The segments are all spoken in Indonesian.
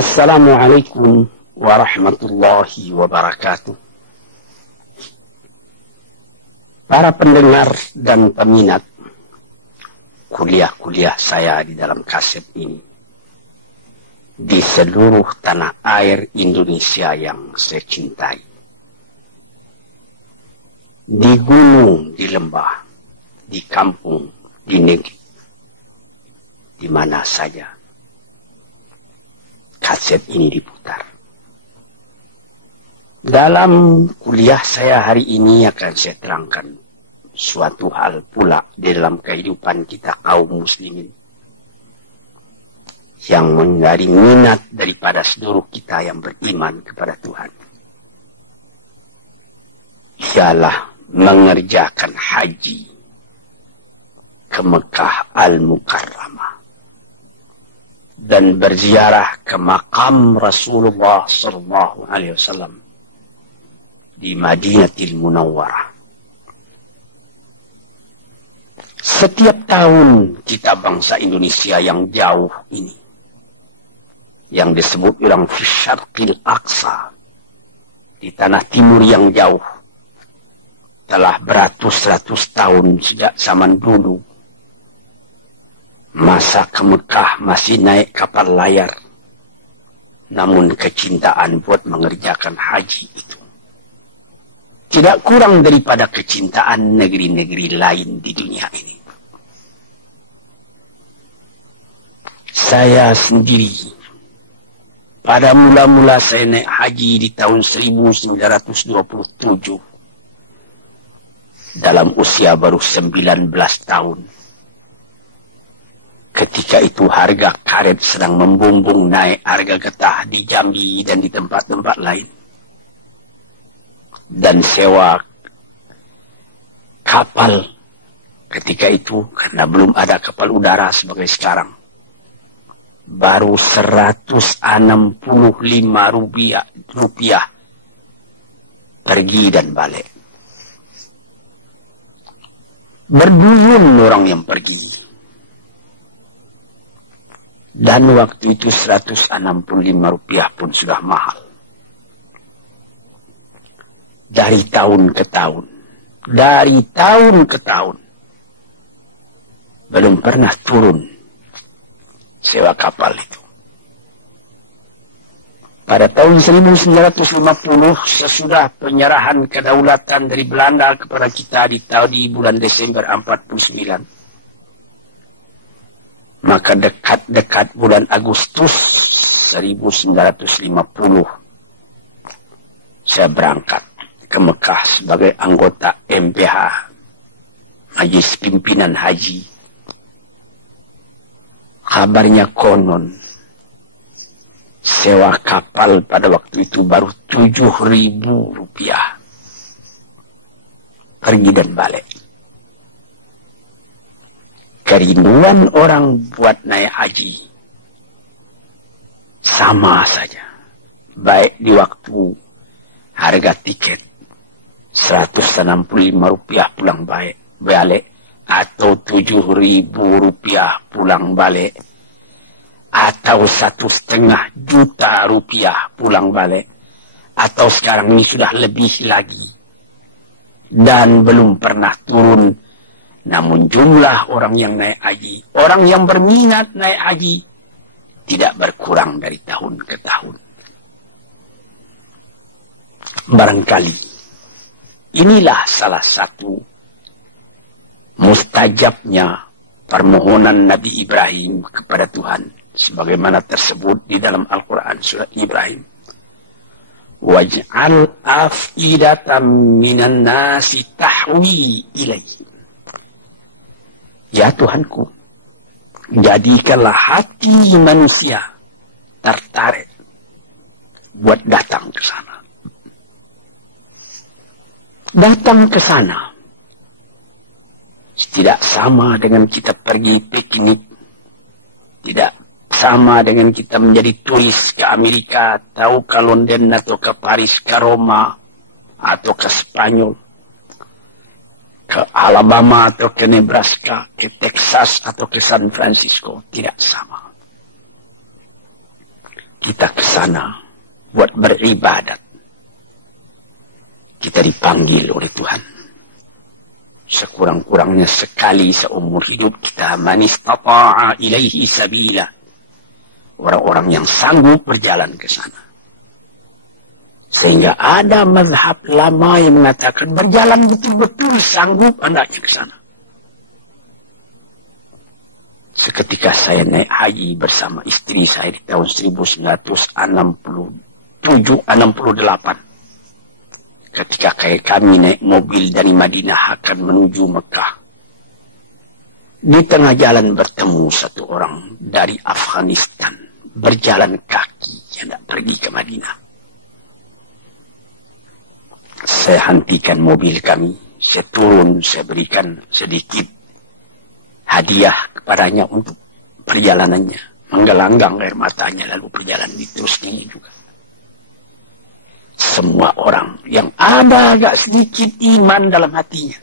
Assalamualaikum warahmatullahi wabarakatuh. Para pendengar dan peminat kuliah-kuliah saya di dalam kaset ini, di seluruh tanah air Indonesia yang saya cintai, di gunung, di lembah, di kampung, di negeri, di mana saja kaset ini diputar. Dalam kuliah saya hari ini akan saya terangkan suatu hal pula di dalam kehidupan kita kaum muslimin yang menjadi minat daripada seluruh kita yang beriman kepada Tuhan. Ialah mengerjakan haji ke Mekah Al-Mukarramah dan berziarah ke makam Rasulullah SAW di Madinatul Munawwarah. Setiap tahun kita bangsa Indonesia yang jauh ini, yang disebut orang fi Syarqil Aqsa, di tanah timur yang jauh, telah beratus-ratus tahun sejak zaman dulu, masa ke Mekah masih naik kapal layar, namun kecintaan buat mengerjakan haji itu tidak kurang daripada kecintaan negeri-negeri lain di dunia ini. Saya sendiri, pada mula-mula saya naik haji di tahun 1927, dalam usia baru 19 tahun. Ketika itu harga karet sedang membumbung naik, harga getah di Jambi dan di tempat-tempat lain. Dan sewa kapal ketika itu, karena belum ada kapal udara sebagai sekarang, baru 165 rupiah pergi dan balik. Berduyun orang yang pergi. Dan waktu itu 165 rupiah pun sudah mahal. Dari tahun ke tahun. Dari tahun ke tahun. Belum pernah turun sewa kapal itu. Pada tahun 1950, sesudah penyerahan kedaulatan dari Belanda kepada kita di bulan Desember 49, maka dekat-dekat bulan Agustus 1950, saya berangkat ke Mekah sebagai anggota MPH, Majelis Pimpinan Haji. Kabarnya konon, sewa kapal pada waktu itu baru 7.000 rupiah. Pergi dan balik. Kerinduan orang buat naik haji sama saja. Baik di waktu harga tiket 165 rupiah pulang balik, atau 7.000 rupiah pulang balik, atau 1,5 juta rupiah pulang balik, atau sekarang ini sudah lebih lagi. Dan belum pernah turun. Namun jumlah orang yang naik haji, orang yang berminat naik haji, tidak berkurang dari tahun ke tahun. Barangkali inilah salah satu mustajabnya permohonan Nabi Ibrahim kepada Tuhan, sebagaimana tersebut di dalam Al-Quran surat Ibrahim. Waj'al af'idatan minan nasi tahwi ilaihim. Ya Tuhanku, jadikanlah hati manusia tertarik buat datang ke sana. Datang ke sana tidak sama dengan kita pergi piknik, tidak sama dengan kita menjadi turis ke Amerika, atau ke London, atau ke Paris, ke Roma, atau ke Spanyol, ke Alabama atau ke Nebraska, ke Texas atau ke San Francisco. Tidak sama. kita ke sana buat beribadat. Kita dipanggil oleh Tuhan. Sekurang-kurangnya sekali seumur hidup kita, man istata'a ilaihi sabila. Orang-orang yang sanggup berjalan ke sana. Sehingga ada mazhab lama yang mengatakan berjalan betul-betul sanggup anaknya ke sana. Seketika saya naik haji bersama istri saya di tahun 1968. Ketika kami naik mobil dari Madinah akan menuju Mekah. Di tengah jalan bertemu satu orang dari Afghanistan. Berjalan kaki hendak pergi ke Madinah. Saya hentikan mobil kami. Saya turun, saya berikan sedikit hadiah kepadanya untuk perjalanannya. Menggelanggang air matanya lalu perjalanan diterusnya juga. Semua orang yang ada agak sedikit iman dalam hatinya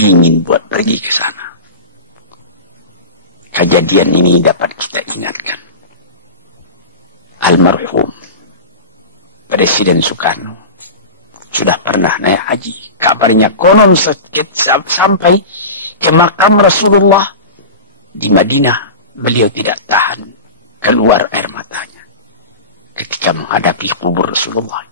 ingin buat pergi ke sana. Kejadian ini dapat kita ingatkan. Almarhum Presiden Soekarno sudah pernah naik haji. Kabarnya konon sampai ke makam Rasulullah di Madinah, beliau tidak tahan keluar air matanya ketika menghadapi kubur Rasulullah.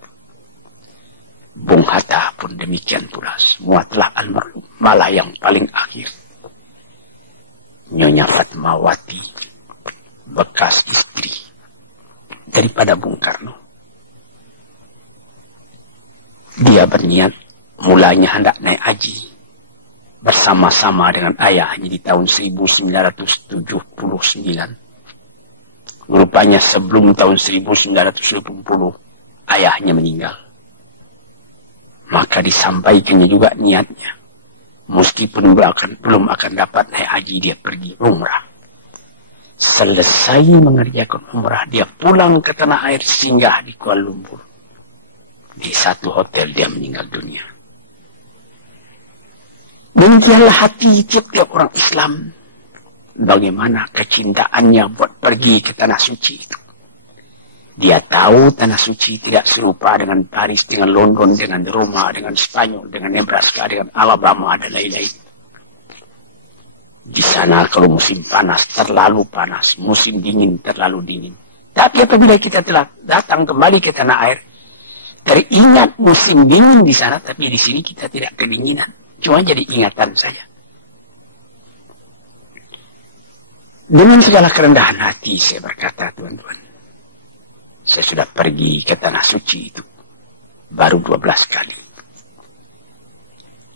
Bung Hatta pun demikian pula. Semua telah almarhum. Malah yang paling akhir, Nyonya Fatmawati, bekas istri daripada Bung Karno. Dia berniat mulanya hendak naik haji bersama-sama dengan ayahnya di tahun 1979. Rupanya sebelum tahun 1980 ayahnya meninggal. Maka disampaikannya juga niatnya. Meskipun belum akan dapat naik haji, dia pergi umrah. Selesai mengerjakan umrah, dia pulang ke tanah air, singgah di Kuala Lumpur. Di satu hotel dia meninggal dunia. Demikianlah hati tiap-tiap orang Islam. Bagaimana kecintaannya buat pergi ke tanah suci itu. Dia tahu tanah suci tidak serupa dengan Paris, dengan London, dengan Roma, dengan Spanyol, dengan Nebraska, dengan Alabama, dan lain-lain. Di sana kalau musim panas terlalu panas, musim dingin terlalu dingin. Tapi apabila kita telah datang kembali ke tanah air, teringat musim dingin di sana, tapi di sini kita tidak kedinginan. Cuma jadi ingatan saja. Dengan segala kerendahan hati saya berkata, tuan-tuan, saya sudah pergi ke tanah suci itu baru 12 kali.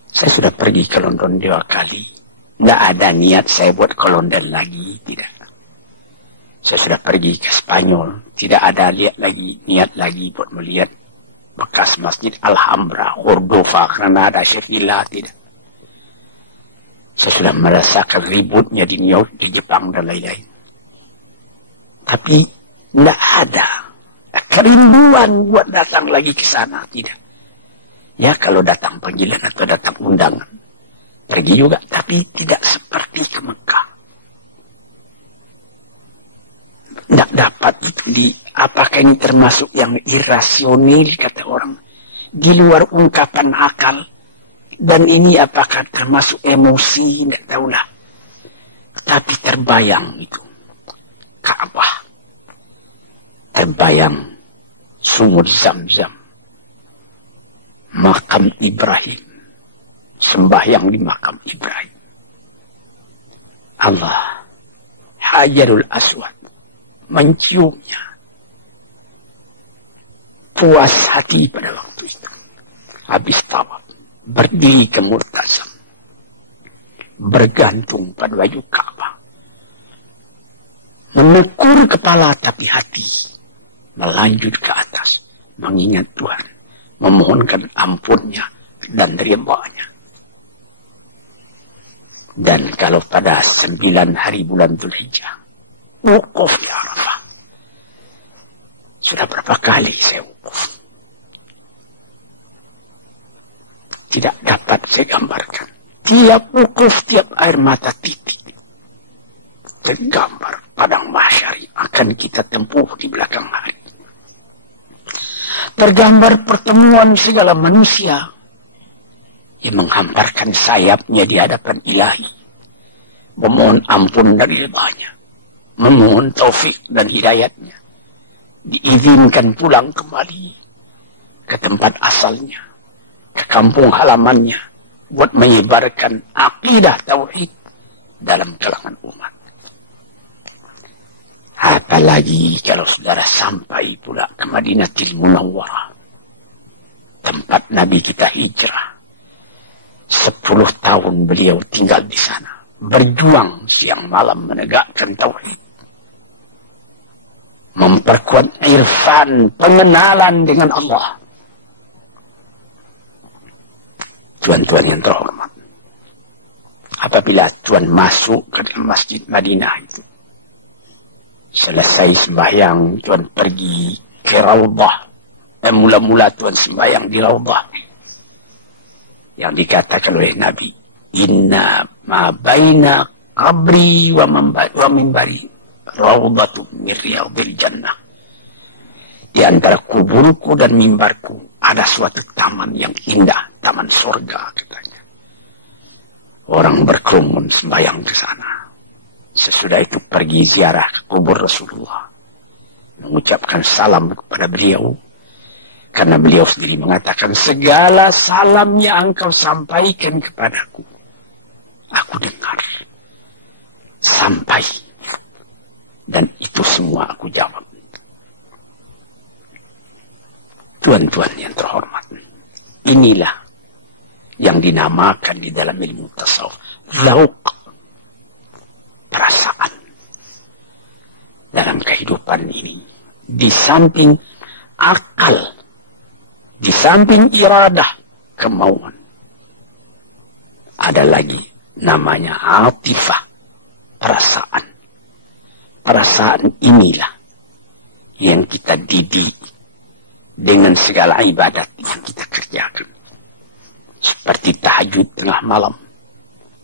Saya sudah pergi ke London 2 kali. Tidak ada niat saya buat ke London lagi, tidak. Saya sudah pergi ke Spanyol, tidak ada niat lagi buat melihat bekas Masjid Alhambra, Cordova, Granada, Sevilla, tidak. Saya sudah merasakan ributnya di New York, di Jepang, dan lain-lain. Tapi tidak ada kerinduan buat datang lagi ke sana, tidak. Ya kalau datang panggilan atau datang undangan, pergi juga, tapi tidak seperti ke Mekah. Tidak dapat itu apakah ini termasuk yang irasional, kata orang, di luar ungkapan akal. Dan ini apakah termasuk emosi, tidak tahulah. Tapi terbayang itu Ka'bah, terbayang sumur Zam-Zam, makam Ibrahim, sembahyang di makam Ibrahim, Allah, Hajarul Aswad, menciumnya. Puas hati pada waktu itu. Habis tawaf, berdiri ke Murtazam, bergantung pada baju Ka'bah, menekur kepala tapi hati melanjut ke atas, mengingat Tuhan, memohonkan ampunnya dan ridha-Nya. Dan kalau pada 9 hari bulan Dzulhijjah, wukuf di Arafah. Sudah berapa kali saya wukuf? Tidak dapat saya gambarkan. Tiap wukuf, tiap air mata titik tergambar padang mahsyar akan kita tempuh di belakang hari. Tergambar pertemuan segala manusia yang menghamparkan sayapnya di hadapan Ilahi, memohon ampun dari ridhanya, memohon taufik dan hidayatnya, diizinkan pulang kembali ke tempat asalnya, ke kampung halamannya, buat menyebarkan akidah tauhid dalam kalangan umat. Apalagi kalau saudara sampai pula ke Madinatul Munawwarah, tempat Nabi kita hijrah. 10 tahun beliau tinggal di sana, berjuang siang malam menegakkan tauhid, memperkuat irfan, pengenalan dengan Allah. Tuan-tuan yang terhormat, apabila tuan masuk ke Masjid Madinah itu, selesai sembahyang, tuan pergi ke Raudhah. Mula-mula tuan sembahyang di Raudhah. Yang dikatakan oleh Nabi, inna ma baina qabri wa mimbari raudhatu min riyadil jannah. Di antara kuburku dan mimbarku ada suatu taman yang indah, taman surga katanya. Orang berkerumun sembahyang ke sana. Sesudah itu pergi ziarah ke kubur Rasulullah, mengucapkan salam kepada beliau, karena beliau sendiri mengatakan, segala salam yang engkau sampaikan kepadaku, aku dengar sampai, dan itu semua aku jawab. Tuan-tuan yang terhormat, inilah yang dinamakan di dalam ilmu tasawuf zauq, perasaan dalam kehidupan ini. Di samping akal, di samping iradah, kemauan, ada lagi namanya atifah, perasaan. Perasaan inilah yang kita didik dengan segala ibadat yang kita kerjakan, seperti tahajud tengah malam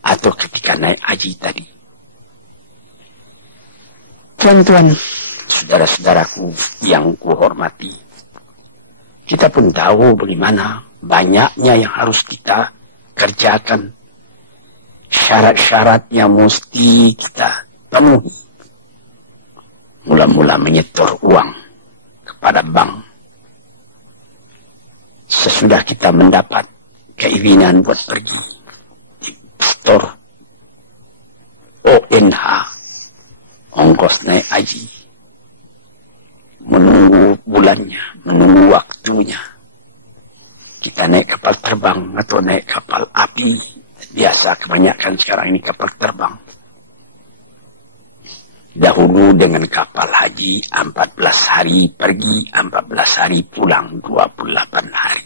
atau ketika naik haji tadi. Tuan-tuan, saudara-saudaraku yang kuhormati, kita pun tahu bagaimana banyaknya yang harus kita kerjakan. Syarat-syaratnya mesti kita penuhi. Mula-mula menyetor uang kepada bank. Sesudah kita mendapat keinginan buat pergi di store ONH, ongkos naik haji, menunggu bulannya, menunggu waktunya. Kita naik kapal terbang atau naik kapal api. Biasa kebanyakan sekarang ini kapal terbang. Dahulu dengan kapal haji 14 hari pergi, 14 hari pulang, 28 hari.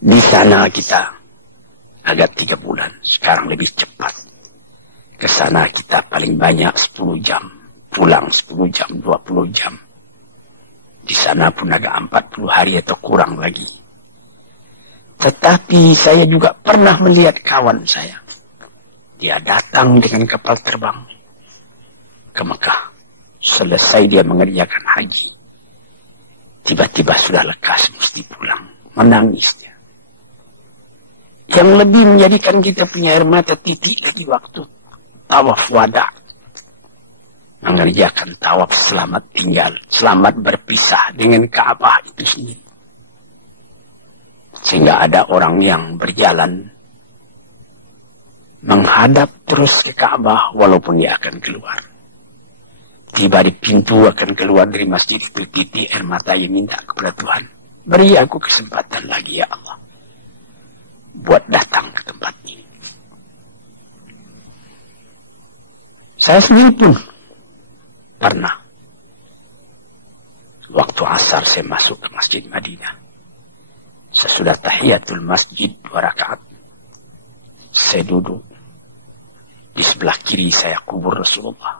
Di sana kita agak 3 bulan, sekarang lebih cepat. Ke sana kita paling banyak 10 jam, pulang 10 jam, 20 jam. Di sana pun ada 40 hari atau kurang lagi. Tetapi saya juga pernah melihat kawan saya. Dia datang dengan kapal terbang ke Mekah. Selesai dia mengerjakan haji, tiba-tiba sudah lekas mesti pulang. Menangis dia. Yang lebih menjadikan kita punya air mata titik lagi waktu tawaf wada, mengerjakan tawaf selamat tinggal, selamat berpisah dengan Ka'bah itu sendiri. Sehingga ada orang yang berjalan menghadap terus ke Ka'bah walaupun dia akan keluar. Tiba di pintu akan keluar dari masjid itu, titik air mata yang minta kepada Tuhan, beri aku kesempatan lagi ya Allah, buat datang ke tempat ini. Saya sendiri pun pernah waktu asar saya masuk ke Masjid Madinah. Sesudah tahiyatul masjid 2 rakaat, saya duduk. Di sebelah kiri saya kubur Rasulullah.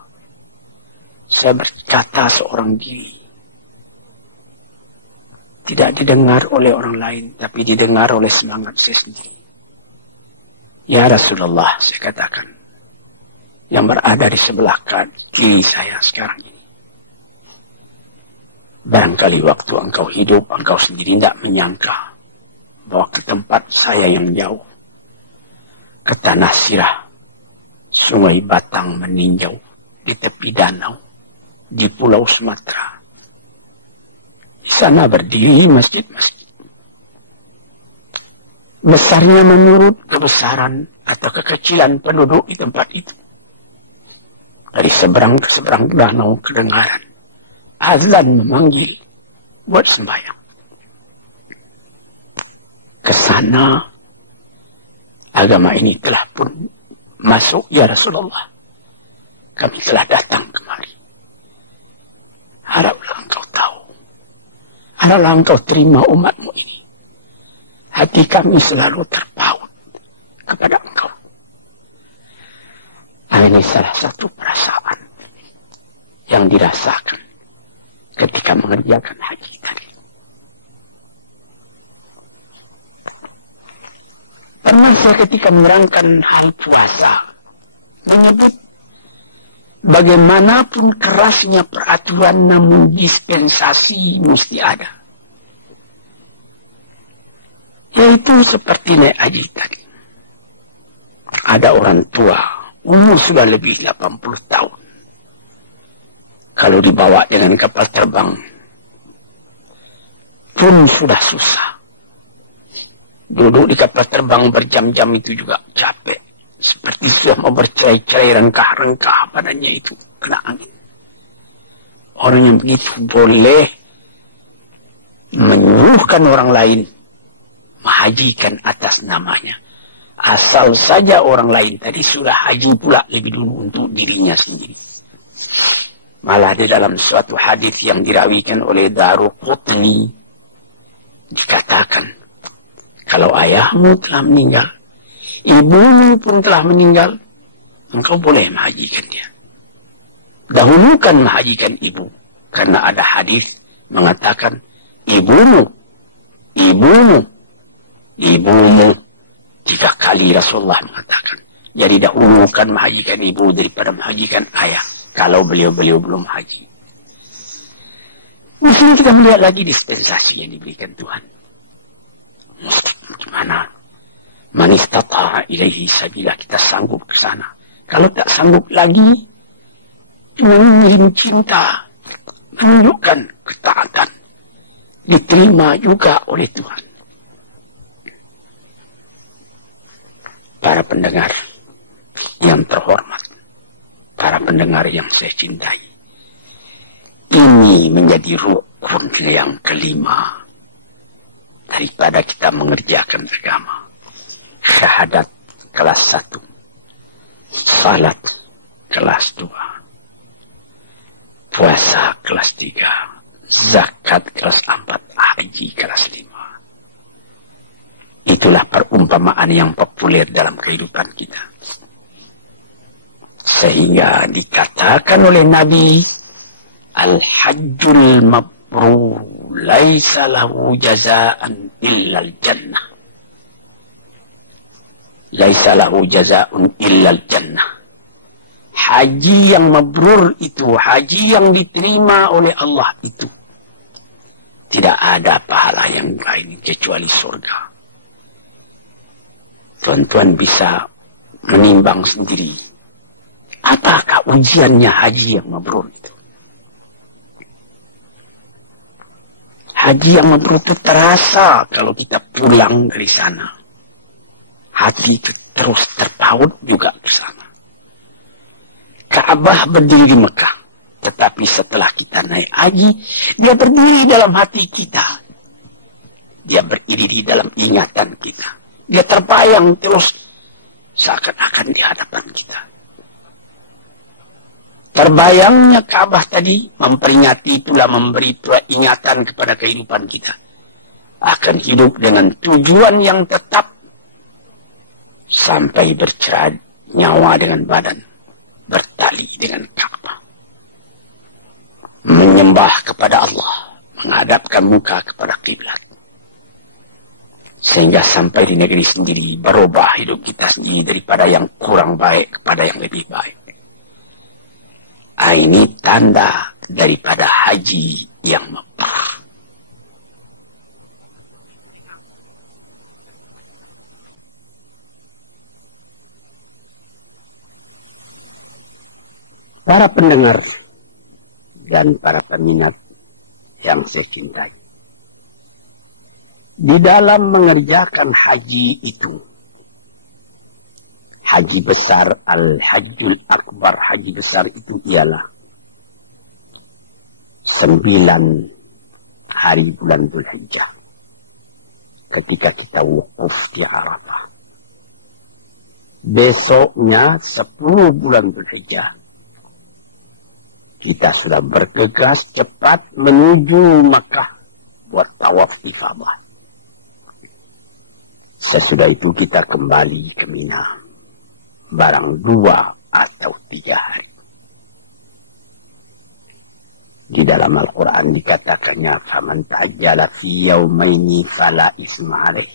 Saya berkata seorang diri. Tidak didengar oleh orang lain, tapi didengar oleh semangat saya sendiri. Ya Rasulullah, saya katakan, yang berada di sebelah kiri saya sekarang ini. Barangkali waktu engkau hidup, engkau sendiri tidak menyangka bahwa ke tempat saya yang jauh, ke tanah Sirah, Sungai Batang meninjau di tepi danau, di Pulau Sumatera. Di sana berdiri masjid-masjid. Besarnya menurut kebesaran atau kekecilan penduduk di tempat itu. Dari seberang ke seberang danau kedengaran azan memanggil buat sembahyang. Kesana agama ini telah pun masuk, ya Rasulullah. Kami telah datang kemari. Haraplah engkau tahu. Haraplah engkau terima umatmu ini. Hati kami selalu terpaut kepada engkau. Ini salah satu perasaan yang dirasakan ketika mengerjakan haji tadi. Pernah saya ketika menerangkan hal puasa menyebut bagaimanapun kerasnya peraturan, namun dispensasi mesti ada. Yaitu seperti naik haji tadi. Ada orang tua, umur sudah lebih 80 tahun. Kalau dibawa dengan kapal terbang pun sudah susah. Duduk di kapal terbang berjam-jam itu juga capek. Seperti sudah mau bercerai-cerai, rengkah-rengkah badannya itu kena angin. Orang yang begitu boleh menyuruhkan orang lain menghajikan atas namanya. Asal saja orang lain tadi sudah haji pula lebih dulu untuk dirinya sendiri. Malah di dalam suatu hadis yang dirawikan oleh Daruqutni dikatakan, kalau ayahmu telah meninggal, ibumu pun telah meninggal, engkau boleh menghajikan dia. Dahulukan menghajikan ibu, karena ada hadis mengatakan ibumu 3 kali Rasulullah mengatakan. Jadi dahulukan menghajikan ibu daripada menghajikan ayah, kalau beliau belum haji. Di sini kita melihat lagi dispensasi yang diberikan Tuhan. Gimana? Man istata'a ilaihi sabila, kita sanggup ke sana. Kalau tak sanggup lagi, mengirim cinta, menunjukkan ketaatan, diterima juga oleh Tuhan. Para pendengar yang terhormat, para pendengar yang saya cintai, ini menjadi rukun yang kelima daripada kita mengerjakan agama. Syahadat kelas 1, salat kelas 2, puasa kelas 3, zakat kelas 4, haji kelas 5. Itulah perumpamaan yang populer dalam kehidupan kita. Sehingga dikatakan oleh Nabi, Al-Hajjul Mabrur laisa lahu jazaan illal jannah. Laisa lahu jazaun illal jannah. Haji yang mabrur itu, haji yang diterima oleh Allah itu, tidak ada pahala yang lain kecuali surga. Tuan-tuan bisa menimbang sendiri, apakah ujiannya haji yang mabrur itu? Haji yang mabrur itu terasa kalau kita pulang dari sana. Hati itu terus terpaut juga ke sana. Ka'bah berdiri di Mekah, tetapi setelah kita naik haji, dia berdiri dalam hati kita. Dia berdiri di dalam ingatan kita. Dia terbayang terus seakan-akan di hadapan kita. Terbayangnya Ka'bah tadi memperingati pula, memberi pula ingatan kepada kehidupan kita. Akan hidup dengan tujuan yang tetap sampai bercerai nyawa dengan badan, bertali dengan Ka'bah. Menyembah kepada Allah, menghadapkan muka kepada kiblat. Sehingga sampai di negeri sendiri berubah hidup kita sendiri daripada yang kurang baik kepada yang lebih baik. Ini tanda daripada haji yang mekah. Para pendengar dan para peminat yang saya cintai, di dalam mengerjakan haji itu, haji besar, al-hajjul akbar, haji besar itu ialah 9 hari bulan Dzulhijjah ketika kita wukuf di Arafah. Besoknya 10 bulan Dzulhijjah kita sudah bergegas cepat menuju Makkah buat tawaf ifadah. Sesudah itu kita kembali ke Mina barang 2 atau 3 hari. Di dalam Al-Quran dikatakannya faman ta'ajjala fi yaumaini fala isma alaih.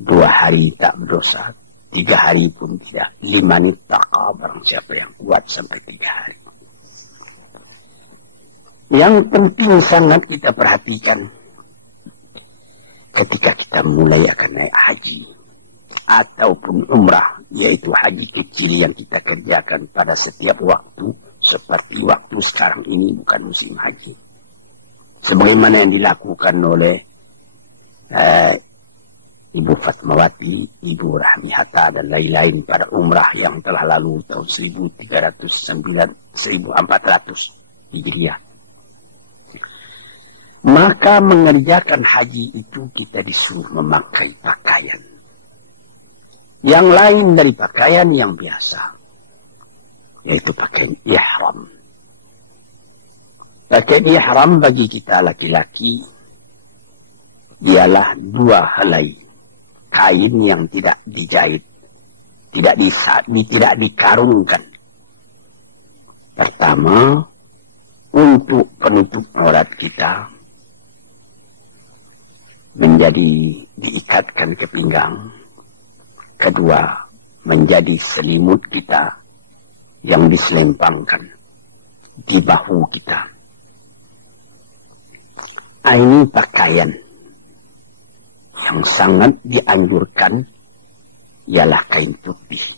2 hari tak berdosa, 3 hari pun tidak. 5 nittaqa, barang siapa yang kuat sampai 3 hari. Yang penting sangat kita perhatikan ketika kita mulai akan naik haji ataupun umrah, yaitu haji kecil yang kita kerjakan pada setiap waktu, seperti waktu sekarang ini bukan musim haji. Sebagaimana yang dilakukan oleh Ibu Fatmawati, Ibu Rahmi Hatta dan lain-lain pada umrah yang telah lalu tahun 1400 Hijriah. Maka mengerjakan haji itu kita disuruh memakai pakaian yang lain dari pakaian yang biasa, yaitu pakaian ihram. Pakaian ihram bagi kita laki-laki ialah 2 helai kain yang tidak dijahit, tidak dikarungkan. Pertama, untuk penutup aurat kita menjadi diikatkan ke pinggang. Kedua, menjadi selimut kita yang diselempangkan di bahu kita. Ini pakaian yang sangat dianjurkan ialah kain putih.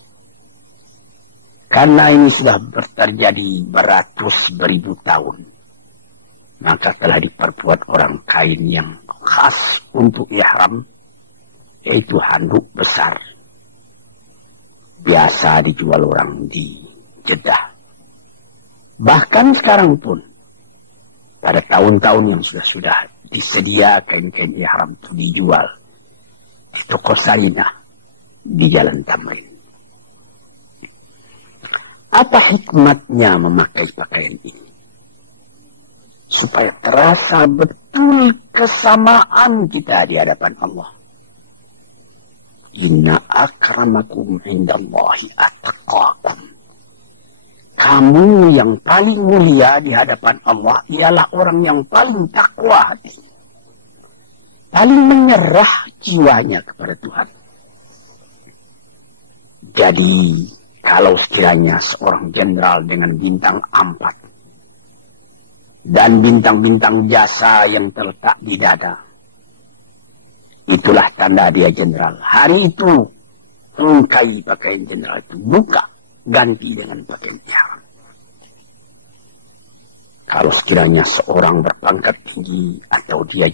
Karena ini sudah terjadi beratus beribu tahun, maka telah diperbuat orang kain yang khas untuk ihram, yaitu handuk besar. Biasa dijual orang di Jeddah. Bahkan sekarang pun, pada tahun-tahun yang sudah disedia kain-kain ihram itu dijual di toko Sarinah di Jalan Tamrin. Apa hikmatnya memakai pakaian ini? Supaya terasa betul kesamaan kita di hadapan Allah. Inna akramakum indallahi atqakum. Kamu yang paling mulia di hadapan Allah ialah orang yang paling takwa hati, paling menyerah jiwanya kepada Tuhan. Jadi kalau sekiranya seorang jenderal dengan bintang 4 dan bintang-bintang jasa yang terletak di dada, itulah tanda dia jenderal. Hari itu tungkai pakaian jenderal itu, buka, ganti dengan pakaian ihram. Kalau sekiranya seorang berpangkat tinggi, atau dia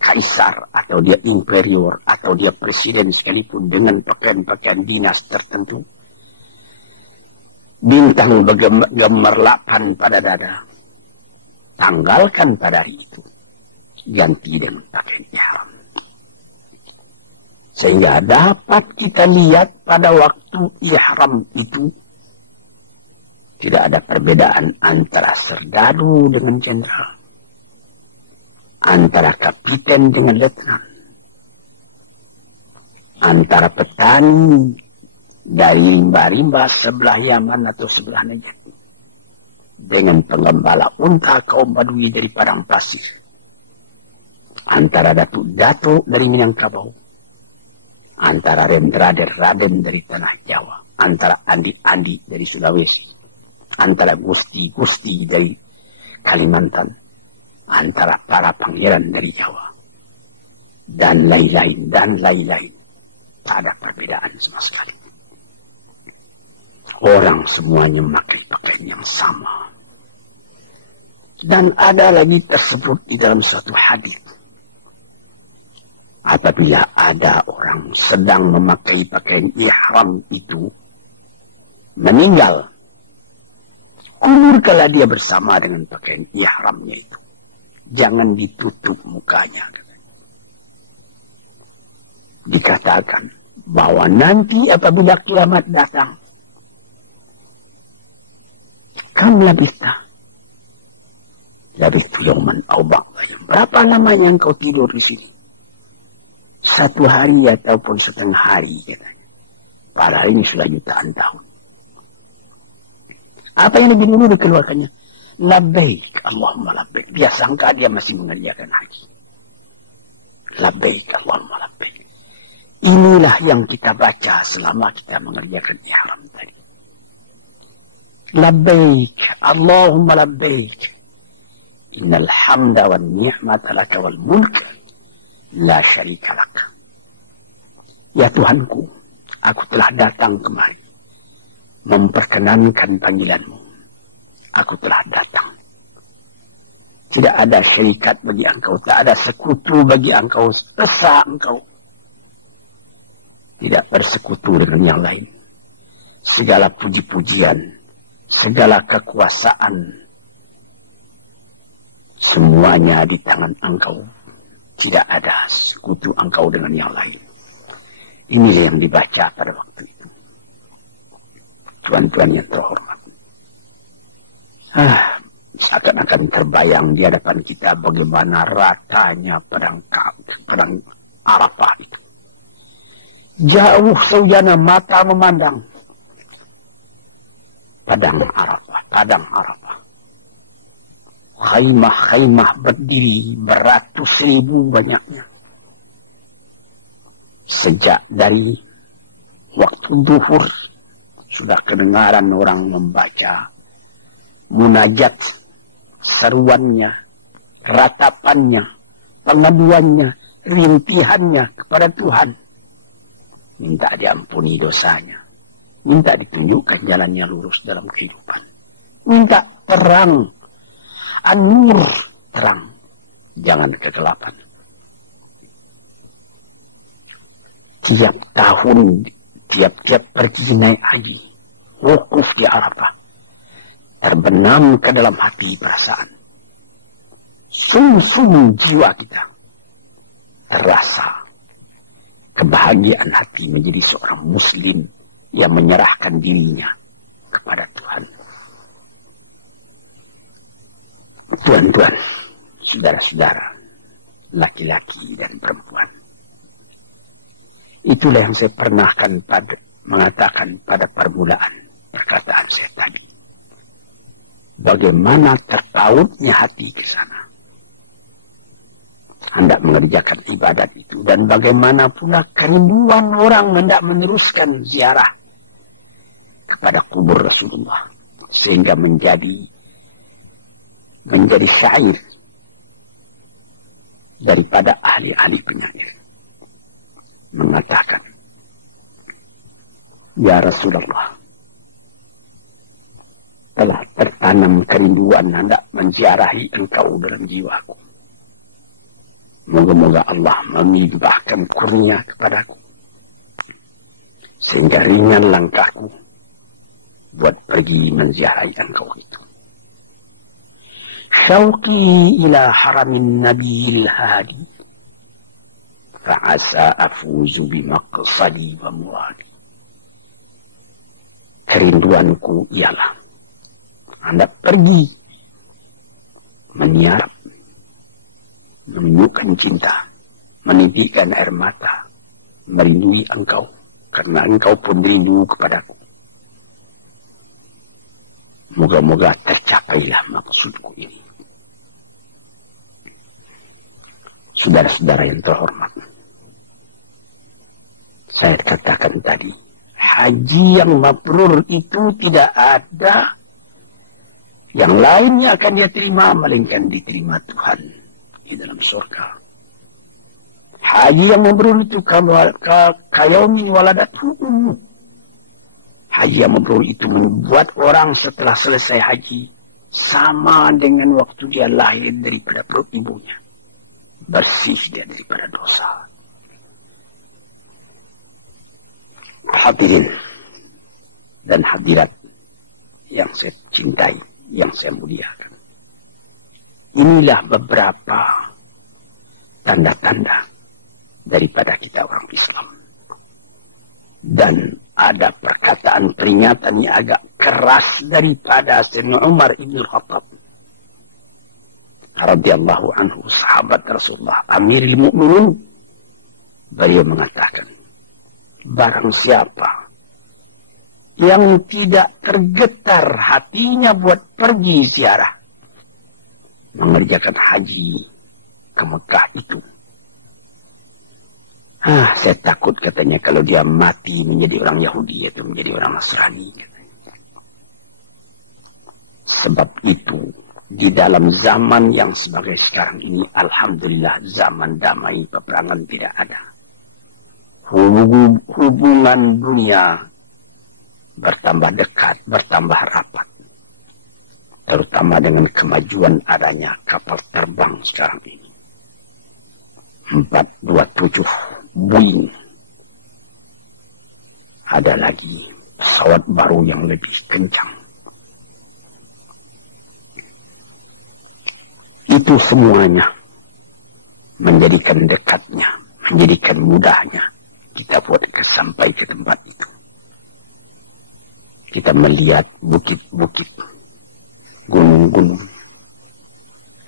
kaisar, atau dia imperior, atau dia presiden sekalipun dengan pakaian-pakaian dinas tertentu, bintang bergemerlapan pada dada, tanggalkan pada hari itu, ganti dengan pakaian ihram. Sehingga dapat kita lihat pada waktu ihram itu tidak ada perbedaan antara serdadu dengan jenderal, antara kapiten dengan letnan, antara petani dari rimba-rimba sebelah Yaman atau sebelah Najd dengan pengembala unta kaum Badui dari padang pasir, antara datuk-datuk dari Minangkabau, antara raden-raden dari tanah Jawa, antara andi-andi dari Sulawesi, antara gusti-gusti dari Kalimantan, antara para pangeran dari Jawa, dan lain-lain. Tak ada perbedaan sama sekali. Orang semuanya memakai pakaian yang sama. Dan ada lagi tersebut di dalam suatu hadis. Apabila ada orang sedang memakai pakaian ihram itu meninggal, kuburkanlah dia bersama dengan pakaian ihramnya itu. Jangan ditutup mukanya. Dikatakan bahwa nanti apabila kiamat datang, kam labista yawman aw ba'da yaum. Berapa lamanya engkau tidur di sini? 1 hari ataupun setengah hari, katanya. Padahal ini sudah jutaan tahun. Apa yang lebih dulu dikeluarkannya? Labbaik Allahumma labbaik. Dia sangka dia masih mengerjakan haji. Labbaik Allahumma labbaik. Inilah yang kita baca selama kita mengerjakan ihram tadi. Labbaik Allahumma labbaik. Innal hamda wan ni'mata laka wal mulk la syarika lak. Ya Tuhanku, aku telah datang kemari memperkenankan panggilanmu. Aku telah datang. Tidak ada syarikat bagi engkau, tak ada sekutu bagi engkau, esa engkau. Tidak bersekutu dengan yang lain. Segala puji-pujian, segala kekuasaan, semuanya di tangan engkau. Tidak ada sekutu engkau dengan yang lain. Inilah yang dibaca pada waktu itu. Tuan-tuan yang terhormat. Seakan-akan terbayang di hadapan kita bagaimana ratanya padang Arafah itu. Jauh saujana mata memandang padang Arafah. Khaimah-khaimah berdiri beratus ribu banyaknya. Sejak dari waktu duhur sudah kedengaran orang membaca munajat, seruannya, ratapannya, pengaduannya, rintihannya kepada Tuhan. Minta diampuni dosanya. Minta ditunjukkan jalannya lurus dalam kehidupan. Minta terang. An-nur, terang. Jangan kegelapan. Tiap tahun, tiap-tiap pergi naik haji, wukuf di Arafah, terbenam ke dalam hati perasaan. Sum-sum jiwa kita terasa kebahagiaan hati menjadi seorang muslim yang menyerahkan dirinya kepada Tuhan. Tuan-tuan, saudara-saudara, laki-laki dan perempuan. Itulah yang saya pernahkan mengatakan pada permulaan perkataan saya tadi. Bagaimana terpautnya hati ke sana hendak mengerjakan ibadat itu, dan bagaimana pula kerinduan orang hendak meneruskan ziarah kepada kubur Rasulullah, sehingga menjadi syair daripada ahli-ahli penyair mengatakan, ya Rasulullah, telah tertanam kerinduan hendak menziarahi engkau dalam jiwaku. Moga-moga Allah melimpahkan kurnia kepadaku, sehingga ringan langkahku buat pergi menziarahi engkau itu. Syauqi ila haramin nabiyil hadi, fa'asa afuzu bimaqsadi wa muradi. Kerinduanku ialah hendak pergi menyarap, menunjukkan cinta, menitikkan air mata, merindui engkau, karena engkau pun rindu kepadaku. Moga-moga tercapailah maksudku ini. Saudara-saudara yang terhormat, saya katakan tadi, haji yang mabrur itu tidak ada Yang lainnya akan dia terima, melainkan diterima Tuhan di dalam surga. Haji yang mabrur itu kayaumin waladathu ummu. Haji yang mabrur itu membuat orang setelah selesai haji sama dengan waktu dia lahir daripada perut ibunya. Bersih dia daripada dosa. Hadirin dan hadirat yang saya cintai, yang saya muliakan. Inilah beberapa tanda-tanda daripada kita orang Islam. Dan ada perkataan peringatan yang agak keras daripada Sayyidina Umar ibn Khattab radhiyallahu anhu, sahabat Rasulullah, Amirul Mukminin. Beliau mengatakan, barang siapa yang tidak tergetar hatinya buat pergi ziarah, mengerjakan haji ke Mekah itu, saya takut katanya kalau dia mati menjadi orang Yahudi atau menjadi orang Nasrani. Sebab itu di dalam zaman yang sebagai sekarang ini, alhamdulillah zaman damai, peperangan tidak ada. Hubungan dunia bertambah dekat, bertambah rapat. Terutama dengan kemajuan adanya kapal terbang sekarang ini. 427 Boeing. Ada lagi pesawat baru yang lebih kencang. Itu semuanya menjadikan dekatnya, menjadikan mudahnya kita buat sampai ke tempat itu. Kita melihat bukit-bukit, gunung-gunung,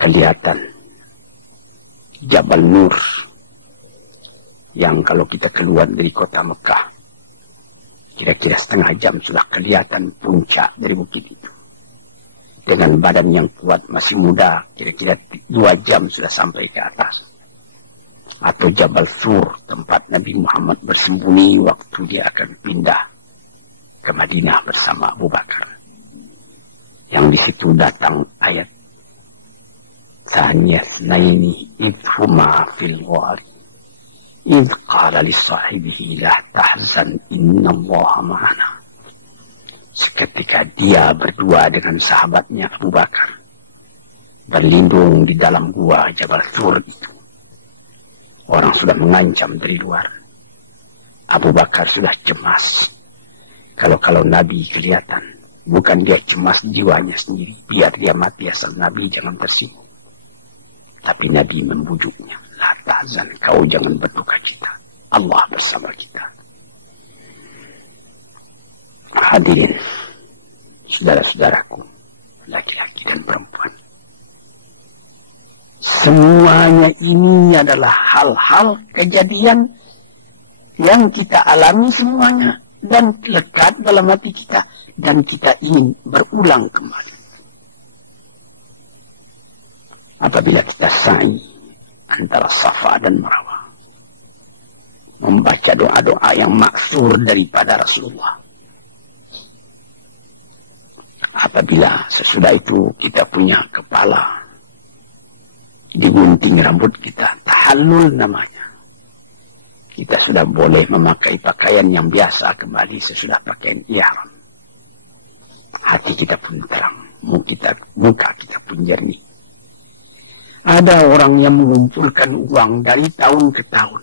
kelihatan Jabal Nur, yang kalau kita keluar dari kota Mekah, kira-kira setengah jam sudah kelihatan puncak dari bukit itu. Dengan badan yang kuat, masih muda, kira-kira 2 jam sudah sampai ke atas. Atau Jabal Sur, tempat Nabi Muhammad bersembunyi waktu dia akan pindah ke Madinah bersama Abu Bakar. Yang di situ datang ayat Tsaniyas naini idhuma fil ghari idh qala li sahibihi la tahzan innallaha ma'ana. Seketika dia berdua dengan sahabatnya Abu Bakar berlindung di dalam gua Jabal Sur itu. Orang sudah mengancam dari luar. Abu Bakar sudah cemas. Kalau Nabi kelihatan, bukan dia cemas jiwanya sendiri, biar dia mati asal Nabi jangan tersinggung. Tapi Nabi membujuknya, la tahzan, kau jangan berduka cita, Allah bersama kita. Hadirin, saudara-saudaraku, laki-laki dan perempuan, semuanya ini adalah hal-hal kejadian yang kita alami semuanya dan lekat dalam hati kita, dan kita ingin berulang kembali. Apabila kita sa'i antara Safa dan Marwah, membaca doa-doa yang maksur daripada Rasulullah. Apabila sesudah itu kita punya kepala, digunting rambut kita, tahallul namanya. Kita sudah boleh memakai pakaian yang biasa kembali sesudah pakaian ihram. Hati kita pun terang, muka kita pun jernih. Ada orang yang mengumpulkan uang dari tahun ke tahun.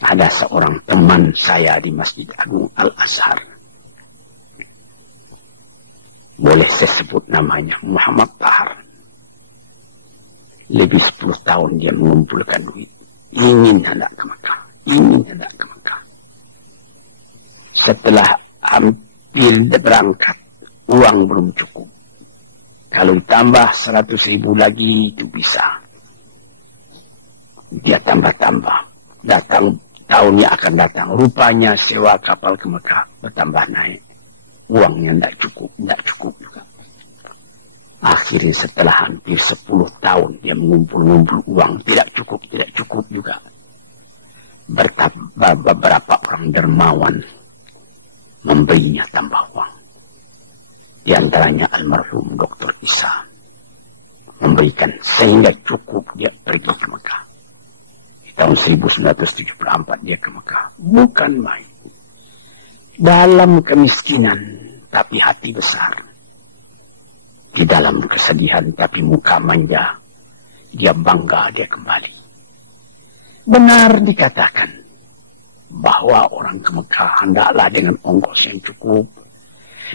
Ada seorang teman saya di Masjid Agung Al-Azhar. Boleh saya sebut namanya, Muhammad Tahar. Lebih 10 tahun dia mengumpulkan duit. Ingin hendak ke Mekah. Setelah hampir berangkat, uang belum cukup. Kalau ditambah 100.000 lagi itu bisa. Dia tambah-tambah. Datang tahunnya akan datang. Rupanya sewa kapal ke Mekah bertambah naik. Uangnya tidak cukup juga. Akhirnya setelah hampir 10 tahun dia mengumpul uang, tidak cukup juga. Beberapa orang dermawan memberinya tambah uang. Di antaranya almarhum Dr. Isa memberikan sehingga cukup dia pergi ke Mekah. Di tahun 1974 dia ke Mekah. Bukan main. Dalam kemiskinan tapi hati besar. Di dalam kesedihan tapi muka manja. Dia bangga dia kembali. Benar dikatakan bahwa orang ke Mekah hendaklah dengan ongkos yang cukup,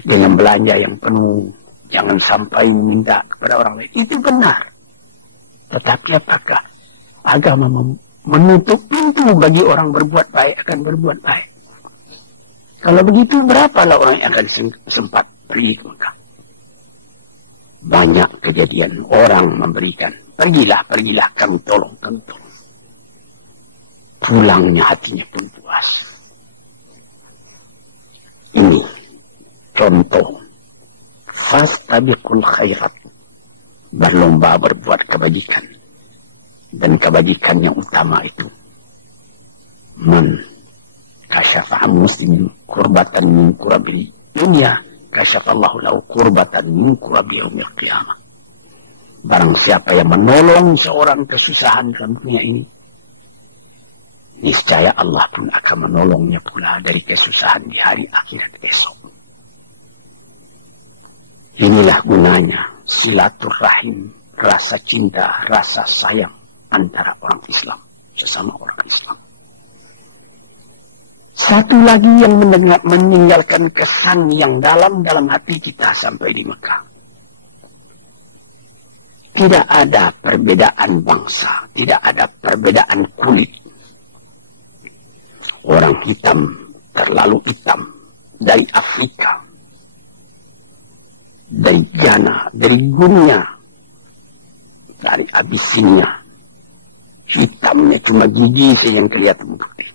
dengan belanja yang penuh, jangan sampai meminta kepada orang lain. Itu benar. Tetapi apakah agama menutup pintu bagi orang berbuat baik akan berbuat baik? Kalau begitu berapalah orang yang akan sempat pergi ke Mekah? Banyak kejadian orang memberikan, pergilah, kami tolong. Pulangnya hatinya pun puas. Ini contoh. Fastabiqul khairat. Berlomba berbuat kebajikan. Dan kebajikan yang utama itu. Man kasyafa muslimin kurbatan min kurabil dunia. Kasyafallahu lahu kurbatan min kurabil yaumil qiyamah. Barang siapa yang menolong seorang kesusahan dalam dunia ini, niscaya Allah pun akan menolongnya pula dari kesusahan di hari akhirat esok. Inilah gunanya silaturahim, rasa cinta, rasa sayang antara orang Islam sesama orang Islam. Satu lagi yang meninggalkan kesan yang dalam hati kita sampai di Mekah. Tidak ada perbedaan bangsa, tidak ada perbedaan kulit. Orang hitam terlalu hitam dari Afrika, dari Ghana, dari Guinea, dari Abyssinia. Hitamnya cuma gigi yang kelihatan putih.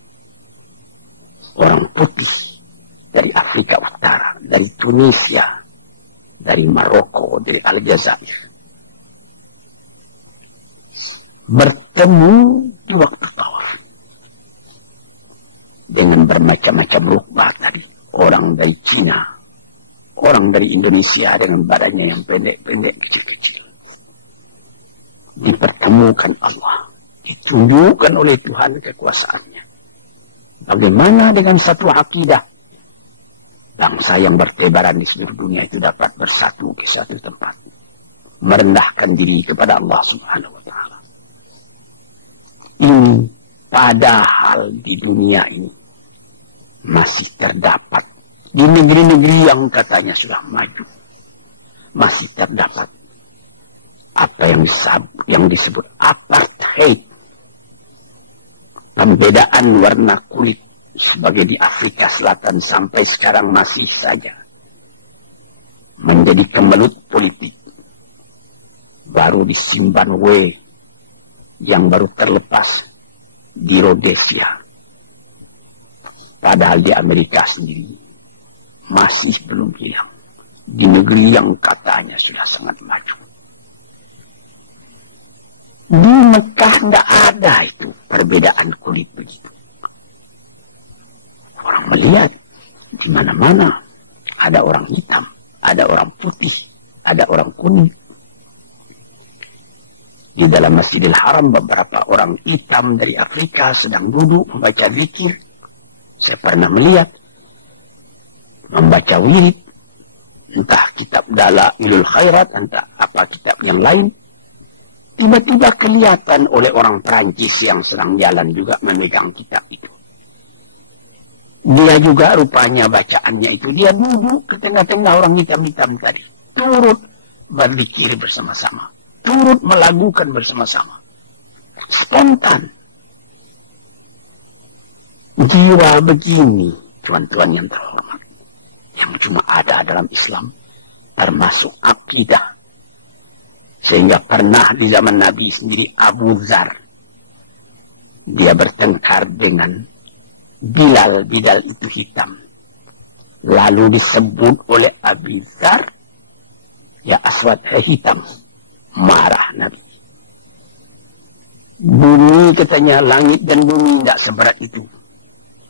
Orang putih dari Afrika Utara, dari Tunisia, dari Maroko, dari Aljazair. Bertemu di waktu tawaf. Dengan bermacam-macam rukbah tadi. Orang dari Cina, orang dari Indonesia dengan badannya yang pendek-pendek, kecil-kecil. Dipertemukan Allah. Ditunjukkan oleh Tuhan kekuasaannya. Bagaimana dengan satu akidah? Bangsa yang bertebaran di seluruh dunia itu dapat bersatu di satu tempat. Merendahkan diri kepada Allah Subhanahu wa Ta'ala. Ini padahal di dunia ini masih terdapat di negeri-negeri yang katanya sudah maju, masih terdapat apa yang disebut apartheid, pembedaan warna kulit sebagai di Afrika Selatan sampai sekarang masih saja menjadi kemelut politik. Baru di Zimbabwe yang baru terlepas di Rhodesia. Padahal di Amerika sendiri masih belum hilang. Di negeri yang katanya sudah sangat maju. Di Mekah tidak ada itu perbedaan kulit begitu. Orang melihat di mana-mana ada orang hitam, ada orang putih, ada orang kuning. Di dalam Masjidil Haram beberapa orang hitam dari Afrika sedang duduk membaca zikir. Saya pernah melihat membaca wirid, entah kitab Dalailul Khairat, entah apa kitab yang lain. Tiba-tiba kelihatan oleh orang Perancis yang sedang jalan juga memegang kitab itu. Dia juga rupanya bacaannya itu. Dia duduk ke tengah-tengah orang hitam-hitam tadi. Turut berzikir bersama-sama. Turut melakukan bersama-sama. Spontan. Jiwa begini, tuan-tuan yang terhormat, yang cuma ada dalam Islam, termasuk akidah. Sehingga pernah di zaman Nabi sendiri Abu Dzar, dia bertengkar dengan Bilal. Bilal itu hitam. Lalu disebut oleh Abu Dzar, ya Aswad, hitam. Marah Nabi. Bumi katanya, langit dan bumi tidak seberat itu.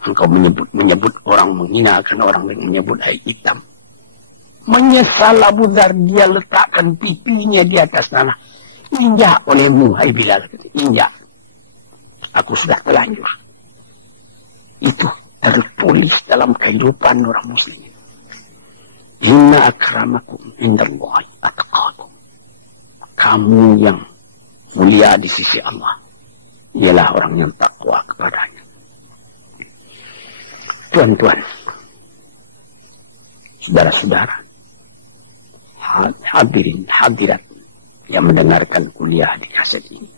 Engkau menyebut orang menghina karena orang menyebut hai hitam. Menyesal Abu Dzar, dia letakkan pipinya di atas tanah. Injak olehmu, hai Bilal. Injak. Aku sudah telanjur. Itu tertulis dalam kehidupan orang muslim. Inna akramakum indallahi atqakum. Kamu yang mulia di sisi Allah ialah orang yang takwa kepadanya. Tuan-tuan, saudara-saudara, hadirin hadirat yang mendengarkan kuliah di kaset ini.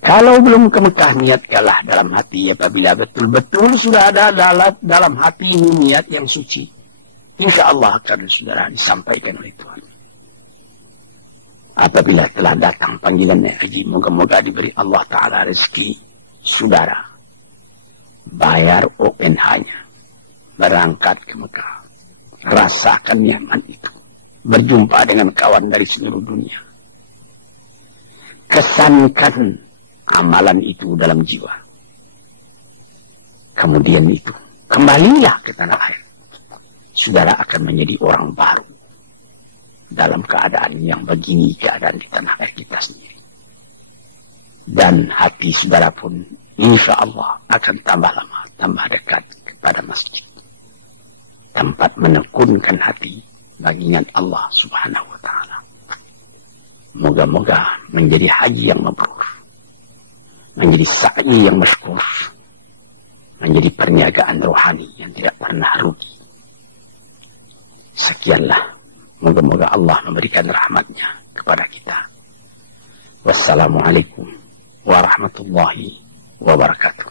Kalau belum ke Mekah, niatkanlah dalam hati apabila betul-betul sudah ada dalam hati ini niat yang suci. Insya Allah akan saudara disampaikan oleh Tuhan. Apabila telah datang panggilan haji, moga-moga diberi Allah Ta'ala rezeki saudara. Bayar ONH-nya. Berangkat ke Mekah. Rasakan nyaman itu. Berjumpa dengan kawan dari seluruh dunia. Kesankan amalan itu dalam jiwa. Kemudian itu, kembalilah ke tanah air. Saudara akan menjadi orang baru. Dalam keadaan yang begini, keadaan di tanah air kita sendiri. Dan hati saudara pun, insya Allah akan tambah lama, tambah dekat kepada masjid. Tempat menekunkan hati bagi ingat Allah Subhanahu wa Ta'ala. Moga-moga menjadi haji yang mabrur, menjadi sa'i yang masykur, menjadi perniagaan rohani yang tidak pernah rugi. Sekianlah. Moga-moga Allah memberikan rahmatnya kepada kita. Wassalamualaikum warahmatullahi wabarakatuh.